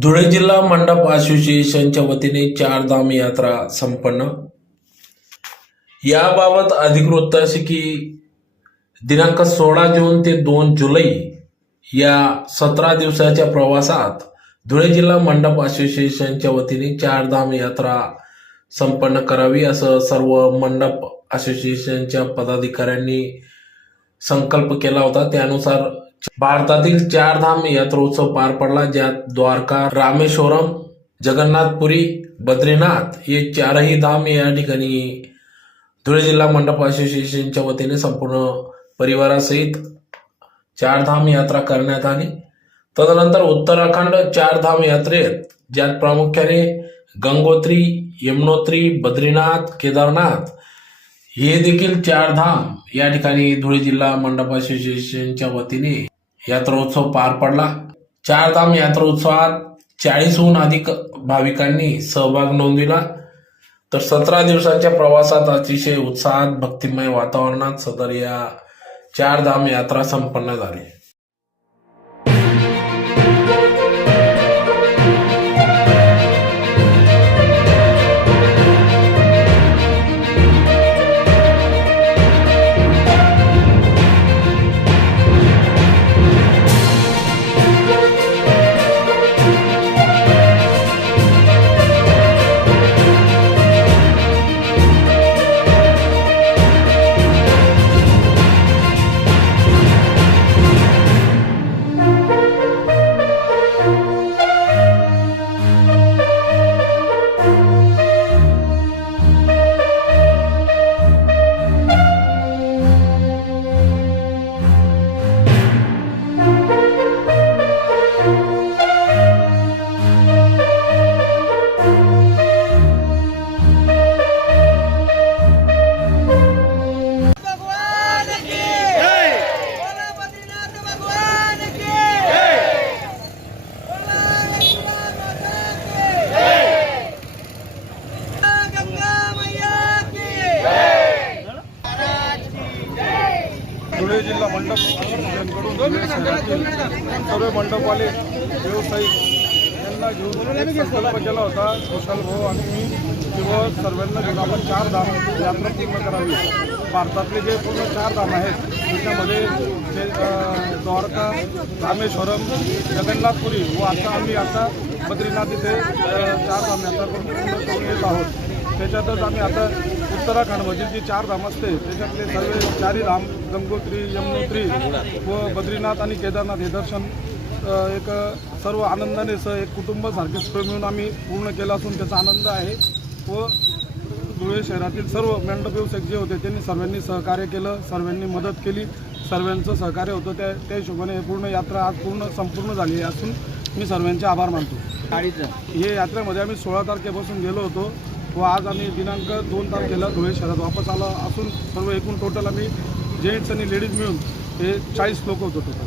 धुळे जिल्हा मंडप असोसिएशनच्या वतीने चारधाम यात्रा संपन्न. याबाबत अधिक वृत्त असे की दिनांक सोळा जून ते दोन जुलै या सतरा दिवसाच्या प्रवासात धुळे जिल्हा मंडप असोसिएशनच्या वतीने चारधाम यात्रा संपन्न करावी असं सर्व मंडप असोसिएशनच्या पदाधिकाऱ्यांनी संकल्प केला होता. त्यानुसार भारतातील चार धाम यात्रोत्सव पार पडला ज्यात द्वारका रामेश्वरम जगन्नाथपुरी बद्रीनाथ हे चारही धाम या ठिकाणी धुळे जिल्हा मंडप असोसिएशनच्या वतीने संपूर्ण परिवारासहित चारधाम यात्रा करण्यात आली. तदनंतर उत्तराखंड चारधाम यात्रेत ज्यात प्रामुख्याने गंगोत्री यमुनोत्री बद्रीनाथ केदारनाथ हे देखील चारधाम या ठिकाणी धुळे जिल्हा मंडप असोसिएशनच्या वतीने यात्रोत्सव पार पडला. चारधाम यात्रोत्सवात चाळीसहून अधिक भाविकांनी सहभाग नोंदविला. तर सतरा दिवसांच्या प्रवासात अतिशय उत्साहात भक्तिमय वातावरणात सदर या चारधाम यात्रा संपन्न झाली. धुळे जिल्हा मंडप असोसिएशनकडून सर्व मंडपवाले व्यावसायिक यांना घेऊन एक संकल्प केला होता. कुशाल भाऊ आणि मी किंवा सर्वांना घेऊन आपण चार धाम यात्रा पूर्ण करावी भारतातले जे पूर्ण चार धाम आहेत त्याच्यामध्ये ते, द्वारका रामेश्वरम जगन्नाथपुरी व आता आम्ही आता बद्रीनाथ इथे चार धाम यात्रा करून पूर्ण करून येत आहोत. त्याच्यातच आम्ही आता उत्तराखंडमधील जी चार धाम असते त्याच्यातले सर्व चारही धाम गंगोत्री यमुनोत्री व बद्रीनाथ आणि केदारनाथ हे दर्शन एक सर्व आनंदाने सह एक कुटुंबासारखे सोय मिळून आम्ही पूर्ण केला असून त्याचा आनंद आहे व धुळे शहरातील सर्व मंडप व्यावसायिक जे होते त्यांनी सर्वांनी सहकार्य केलं सर्वांनी मदत केली सर्वांचं सहकार्य होतं. त्या त्या हिशोबाने हे पूर्ण यात्रा आज पूर्ण संपूर्ण झाली असून मी सर्वांचे आभार मानतो. हे यात्रेमध्ये आम्ही सोळा तारखेपासून गेलो होतो. व आज आम्ही दिनांक दोन तारखेला धुळे शहरात वापस आलो असून सर्व एकूण टोटल आम्ही जेंट्स आणि लेडीज मिळून हे चाळीस लोक होतो टोटल